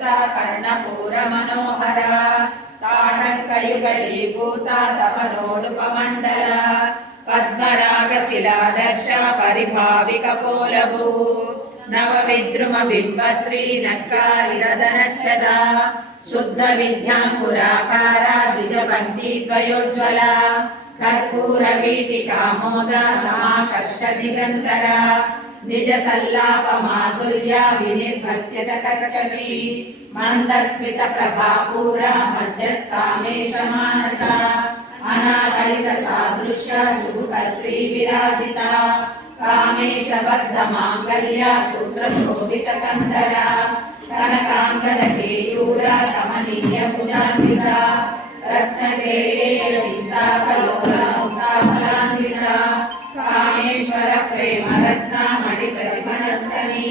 वृत्ता कर्णपूरमनोहरा ताटङ्कयुगलीभूता तपनोडुपमण्डला पद्मरागशिलादर्श परिभाविकपोलभू नवविद्रुमबिम्बश्रीनक्कारिरदनच्छदा शुद्धविद्याङ्कुराकारा द्विजपङ्क्तिद्वयोज्ज्वला कर्पूरवीटिकामोदा समाकर्षदिगन्धरा निजसल्लापमाधुर्या विनिर्भस्यत कक्षति मन्दस्मितप्रभापूरा मज्जत्कामेशमानसा अनाकलितसादृश्या शुभश्रीविराजिता कामेशबद्धमाङ्गल्या सूत्रशोभितकन्धरा कनकाङ्गदकेयूरा कमनीयभुजान्विता रत्नकेलेयचिन्ताकलोलान्विता कामेश्वर प्रेमरत्ना मणिप्रतिमनस्तनी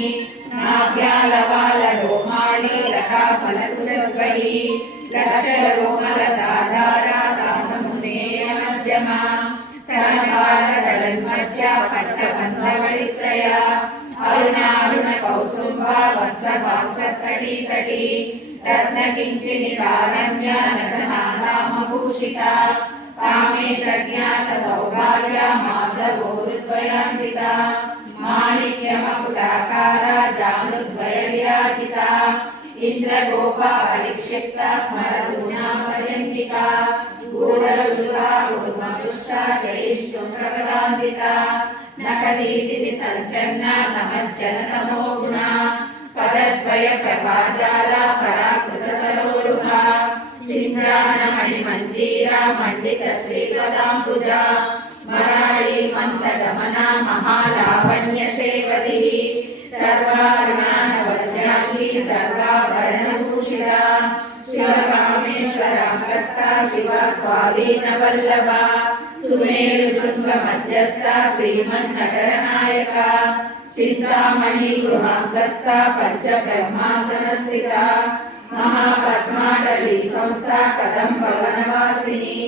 नाभ्यालवालरोमाणि लताफलकुशद्वयी लक्षरोमलताधारा सासमुनेय मध्यमा स्तनपालदलन्मध्या पट्टबन्धवळित्रया अरुणारुणकौसुम्भा वस्त्रभास्वत्तटीतटी रत्नकिङ्किणितारम्या नशनादामभूषिता कामेशज्ञात सौभाग्या माधवोरुद्वयान्विता माणिक्यमकुटाकारा जानुद्वयविराजिता इन्द्रगोपा परिक्षिप्ता स्मरतूना भजन्तिका गूढरुद्रा कूर्मपृष्ठा जयिष्ठुप्रपदान्विता नकदीतिथि सञ्चन्ना समज्जनतमो गुणा पदद्वय प्रभाजाला पराकृतसरोरुहा सिञ्जानमणिमञ्जीरा मण्डित श्रीपदाम्बुजा मराळी मन्दगमना महालावण्यसेवदी सर्वारुणानवर्जाङ्गी सर्वाभरणभूषिता शिवकामेश्वराङ्गस्था शिवा स्वाधीनवल्लभा सुमेरुशृङ्गमध्यस्था श्रीमन्नगरनायका चिन्तामणि गृहाङ्गस्था पञ्चब्रह्मासनस्थिता महापद्माटवी संस्था कदम्बवनवासिनी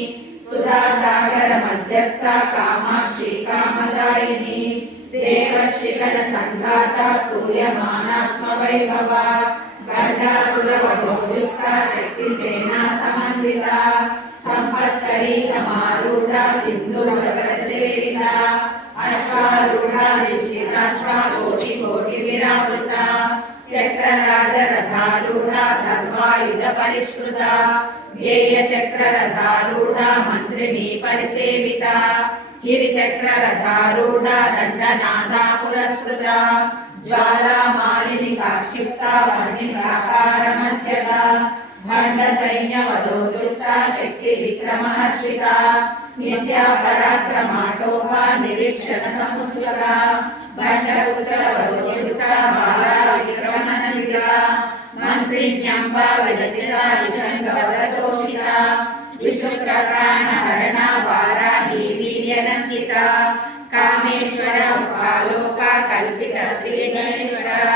सुधासागर मध्यस्था कामाक्षी कामदायिनी देवशिखर संघाता स्तूयमानात्मवैभवा गण्डासुरवधोयुक्ता शक्तिसेना समन्विता संपत्करी समारूढा सिन्धुरगडसेविता अश्वारूढा निश्चिताश्वा कोटिकोटिविरावृता चक्रराजरथारूढा सर्वायुधपरिष्कृता ध्येयचक्ररथारूढा मन्त्रिणी परिसेविता गिरिचक्ररथारूढा दण्डनादा पुरस्कृता ज्वालामालिनिका क्षिप्ता वर्णिप्राकारमध्यगा भण्डसैन्यवधोद्युक्ता शक्तिविक्रमहर्षिता नित्या पराक्रमाटोपा निरीक्षणसमुत्सुका भण्डपुत्रवधोद्युक्ता बाला विक्रमनन्दिता मन्त्रिण्यम्बा विरचिता विशङ्कवदचोषिता विष्णुप्रप्राणहरणा वाराही वीर्यनन्दिता कामेश्वर उपालोका कल्पित श्रीगणेश्वरा